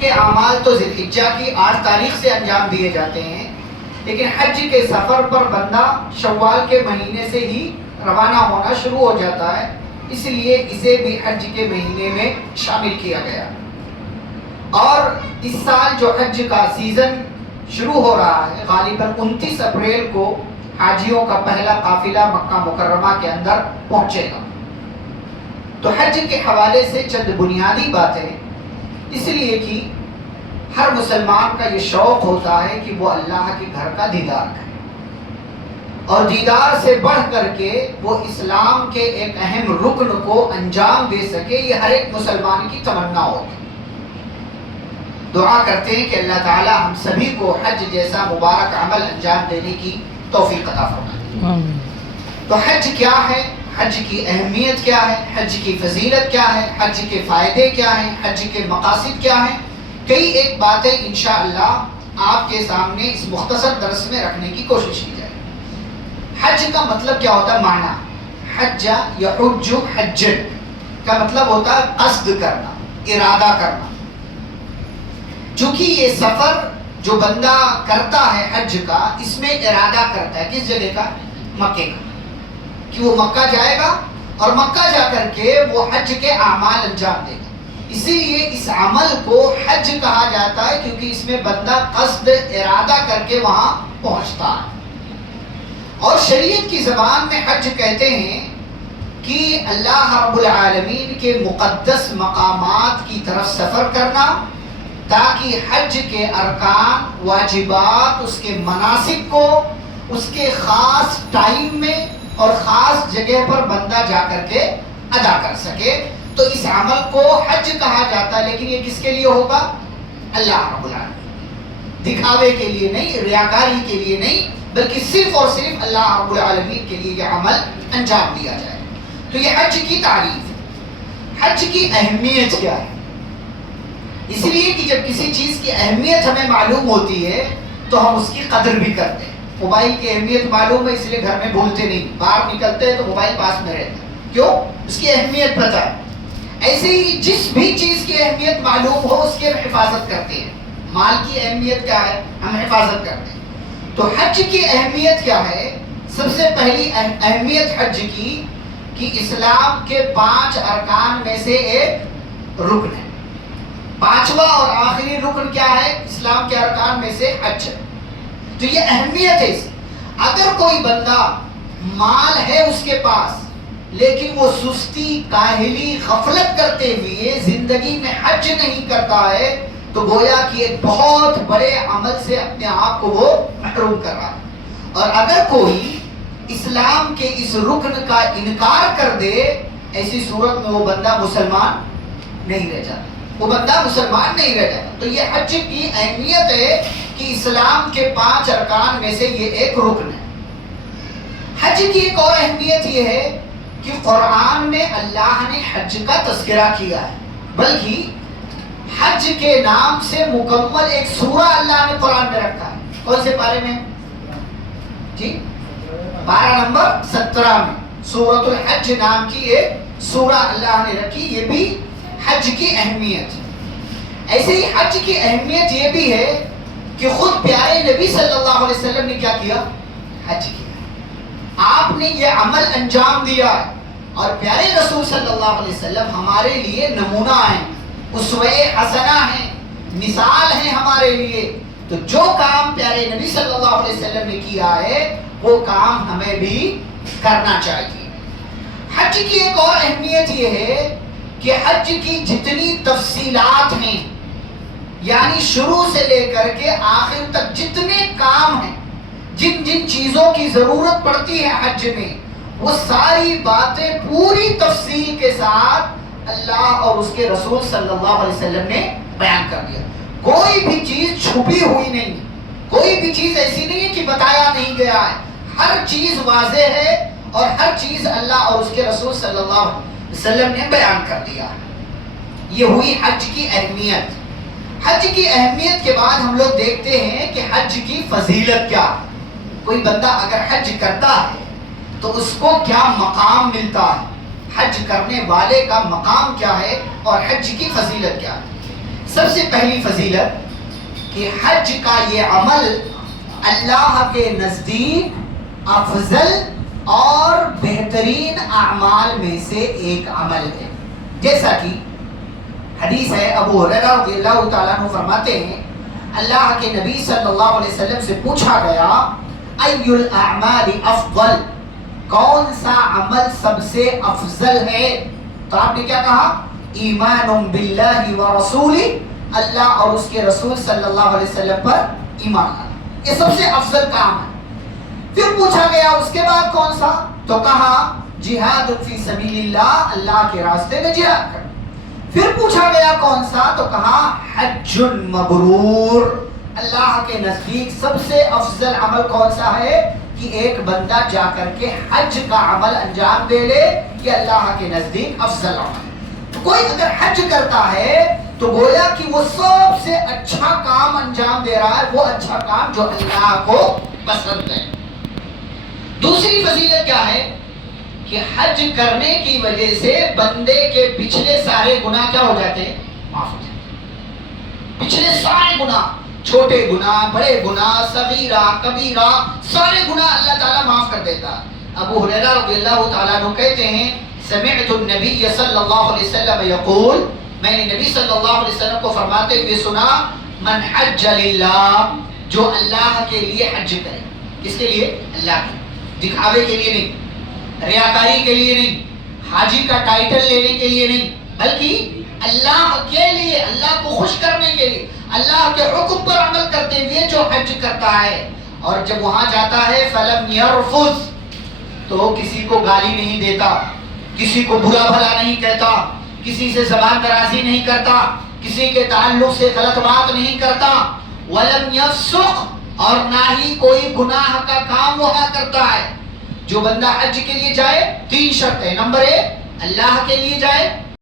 کے اعمال تو ذوالحجہ کی 8 تاریخ سے انجام دیے جاتے ہیں، لیکن حج کے سفر پر بندہ شوال کے مہینے سے ہی روانہ ہونا شروع ہو جاتا ہے، اس لیے اسے بھی حج کے مہینے میں شامل کیا گیا۔ اور اس سال جو حج کا سیزن شروع ہو رہا ہے، غالباً 29 اپریل کو حاجیوں کا پہلا قافلہ مکہ مکرمہ کے اندر پہنچے گا۔ تو حج کے حوالے سے چند بنیادی باتیں، اس لیے کہ ہر مسلمان کا یہ شوق ہوتا ہے کہ وہ اللہ کے گھر کا دیدار کرے، اور دیدار سے بڑھ کر کے وہ اسلام کے ایک اہم رکن کو انجام دے سکے، یہ ہر ایک مسلمان کی تمنا ہوتی ہے۔ دعا کرتے ہیں کہ اللہ تعالی ہم سبھی کو حج جیسا مبارک عمل انجام دینے کی توفیق عطا فرمائے۔ تو حج کیا ہے، حج کی اہمیت کیا ہے، حج کی فضیلت کیا ہے، حج کے فائدے کیا ہیں، حج کے مقاصد کیا ہیں، کئی ایک باتیں انشاءاللہ آپ کے سامنے اس مختصر درس میں رکھنے کی کوشش کی جائے۔ حج کا مطلب کیا ہوتا ہے؟ معنی حج یحج حجن کا مطلب ہوتا ہے قصد کرنا، ارادہ کرنا۔ چونکہ یہ سفر جو بندہ کرتا ہے حج کا، اس میں ارادہ کرتا ہے کس جگہ کا؟ مکے کا، کہ وہ مکہ جائے گا اور مکہ جا کر کے وہ حج کے اعمال انجام دے گا۔ اسی لیے اس عمل کو حج کہا جاتا ہے، کیونکہ اس میں بندہ قصد ارادہ کر کے وہاں پہنچتا ہے۔ اور شریعت کی زبان میں حج کہتے ہیں کہ اللہ رب العالمین کے مقدس مقامات کی طرف سفر کرنا، تاکہ حج کے ارکان، واجبات، اس کے مناسک کو اس کے خاص ٹائم میں اور خاص جگہ پر بندہ جا کر کے ادا کر سکے۔ تو اس عمل کو حج کہا جاتا ہے، لیکن یہ کس کے لیے ہوگا؟ اللہ رب العالمین، دکھاوے کے لیے نہیں، ریاکاری کے لیے نہیں، بلکہ صرف اور صرف اللہ رب العالمین کے لیے یہ عمل انجام دیا جائے۔ تو یہ حج کی تعریف ہے۔ حج کی اہمیت کیا ہے؟ اس لیے کہ جب کسی چیز کی اہمیت ہمیں معلوم ہوتی ہے تو ہم اس کی قدر بھی کرتے ہیں۔ موبائل کی اہمیت معلوم ہے، اس لیے گھر میں بھولتے نہیں، باہر نکلتے ہیں تو موبائل پاس میں رہتا ہے، کیوں؟ اس کی اہمیت پتہ ہے۔ ایسے ہی جس بھی چیز کی اہمیت معلوم ہو اس کی ہم حفاظت کرتے ہیں۔ مال کی اہمیت کیا ہے؟ ہم حفاظت کرتے ہیں۔ تو حج کی اہمیت کیا ہے؟ سب سے پہلی اہمیت حج کی کہ اسلام کے 5 ارکان میں سے ایک رکن ہے۔ 5واں اور آخری رکن کیا ہے اسلام کے ارکان میں سے؟ حج۔ تو یہ اہمیت ہے اس۔ اگر کوئی بندہ مال ہے اس کے پاس، لیکن وہ سستی، کاہلی، غفلت کرتے ہوئے زندگی میں حج نہیں کرتا ہے، تو گویا کہ ایک بہت بڑے عمل سے اپنے آپ کو وہ محروم کر رہا ہے۔ اور اگر کوئی اسلام کے اس رکن کا انکار کر دے، ایسی صورت میں وہ بندہ مسلمان نہیں رہ جاتا، وہ بندہ مسلمان نہیں رہ جاتا۔ تو یہ حج کی اہمیت ہے کہ اسلام کے 5 ارکان میں سے یہ ایک رکن ہے۔ حج کی ایک اور اہمیت یہ ہے کہ قرآن میں اللہ نے حج کا تذکرہ کیا ہے، بلکہ حج کے نام سے مکمل ایک سورہ اللہ نے قرآن میں رکھا ہے۔ کون سے پارے میں؟ جی 12 نمبر 17 میں سورۃ الحج نام کی ایک سورہ اللہ نے رکھی۔ یہ بھی حج کی اہمیت ہے۔ ایسے ہی حج کی اہمیت یہ بھی ہے کہ خود پیارے نبی صلی اللہ علیہ وسلم نے کیا کیا؟ حج کیا۔ آپ نے یہ عمل انجام دیا ہے، اور پیارے رسول صلی اللہ علیہ وسلم ہمارے لیے نمونہ ہیں، اسوہ حسنہ ہیں، مثال ہیں ہمارے لیے۔ تو جو کام پیارے نبی صلی اللہ علیہ وسلم نے کیا ہے وہ کام ہمیں بھی کرنا چاہیے۔ حج کی ایک اور اہمیت یہ ہے کہ حج کی جتنی تفصیلات ہیں، یعنی شروع سے لے کر کے آخر تک جتنے کام ہیں، جن جن چیزوں کی ضرورت پڑتی ہے حج میں، وہ ساری باتیں پوری تفصیل کے ساتھ اللہ اور اس کے رسول صلی اللہ علیہ وسلم نے بیان کر دیا۔ کوئی بھی چیز چھپی ہوئی نہیں، کوئی بھی چیز ایسی نہیں ہے کہ بتایا نہیں گیا ہے۔ ہر چیز واضح ہے اور ہر چیز اللہ اور اس کے رسول صلی اللہ علیہ وسلم نے بیان کر دیا۔ یہ ہوئی حج کی اہمیت۔ حج کی اہمیت کے بعد ہم لوگ دیکھتے ہیں کہ حج کی فضیلت کیا۔ کوئی بندہ اگر حج کرتا ہے تو اس کو کیا مقام ملتا ہے، حج کرنے والے کا مقام کیا ہے اور حج کی فضیلت کیا ہے۔ سب سے پہلی فضیلت کہ حج کا یہ عمل اللہ کے نزدیک افضل اور بہترین اعمال میں سے ایک عمل ہے. جیسا کہ حدیث ہے، ابو ہریرہ رضی اللہ تعالیٰ عنہ فرماتے ہیں اللہ کے نبی صلی اللہ علیہ وسلم سے پوچھا گیا ای الاعمال افضل، کون سا عمل سب سے افضل ہے؟ تو آپ نے کیا کہا؟ ایمان باللہ ورسولہ، اللہ اور اس کے رسول صلی اللہ علیہ وسلم پر ایمان لانا، یہ سب سے افضل کام ہے. پھر پوچھا گیا اس کے بعد کون سا؟ تو کہا جہاد فی سبیل اللہ، اللہ کے راستے میں جہاد کرنا. پھر پوچھا گیا کون سا؟ تو کہا حج مبرور، اللہ کے نزدیک سب سے افضل عمل کون سا ہے کہ ایک بندہ جا کر کے حج کا عمل انجام دے لے، یہ اللہ کے نزدیک افضل عمل ہے. تو کوئی اگر حج کرتا ہے تو گویا کہ وہ سب سے اچھا کام انجام دے رہا ہے، وہ اچھا کام جو اللہ کو پسند ہے. دوسری فضیلت کیا ہے کہ حج کرنے کی وجہ سے بندے کے پچھلے سارے گناہ کیا ہو جاتے ہیں؟ معاف ہو جاتے ہیں. پچھلے سارے گناہ، چھوٹے گناہ، بڑے گناہ، صغیرہ کبیرہ، سارے گناہ اللہ تعالیٰ معاف کر دیتا. ابو ہریرہ رضی اللہ تعالیٰ عنہ کہتے ہیں سمعت النبی صلی اللہ علیہ وسلم یقول، میں نے نبی صلی اللہ علیہ وسلم کو فرماتے ہوئے سنا من حج للہ، جو اللہ کے لیے حج کرے. کس کے لیے؟ اللہ کے، دکھاوے کے لیے نہیں، ریاکاری کے لیے نہیں، حاجی کا ٹائٹل لینے کے لیے نہیں، بلکہ اللہ کے لیے، اللہ کو خوش کرنے کے لیے، اللہ کے حکم پر عمل کرتے ہوئے جو حج کرتا ہے. اور جب وہاں جاتا ہے فلم یرفض، تو کسی کو گالی نہیں دیتا، کسی کو برا بھلا نہیں کہتا، کسی سے زبان درازی نہیں کرتا، کسی کے تعلق سے غلط بات نہیں کرتا. ولم یفسق، اور نہ ہی کوئی گناہ کا کام وہاں کرتا ہے. جو بندہ حج کے لیے جائے 3 شرط ہے. نمبر 1 اللہ کے لیے جائے،